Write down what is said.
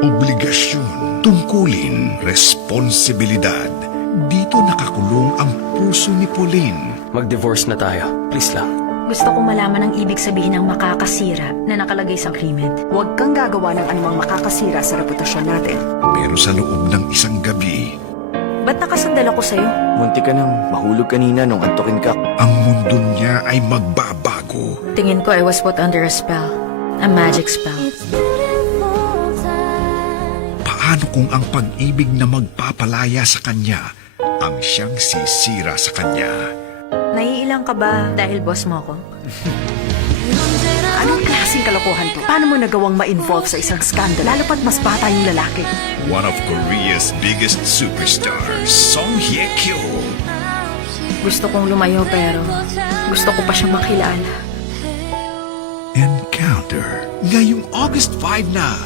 Obligasyon, tungkulin, responsibilidad. Dito nakakulong ang puso ni Pauline. Mag-divorce na tayo. Please lang. Gusto kong malaman ang ibig sabihin ng makakasira na nakalagay sa agreement. Huwag kang gagawa ng anumang makakasira sa reputasyon natin. Pero sa loob ng isang gabi, Ba't nakasandal ako sa'yo? Munti ka nang mahulog kanina nung antukin ka. ang mundo niya ay magbabago. Tingin ko I was put under a spell. A magic spell. Paano kung ang pag-ibig na magpapalaya sa kanya ang siyang sisira sa kanya? Naiilang ka ba dahil boss mo ako? Anong klaseng kalokohan to? Paano mo nagawang ma-involve sa isang skandal? Lalo pat mas bata yung lalaki. One of Korea's biggest superstars, Song Hye Kyo. Gusto kong lumayo pero gusto ko pa siyang makilala. Encounter. Ngayong August 5 na.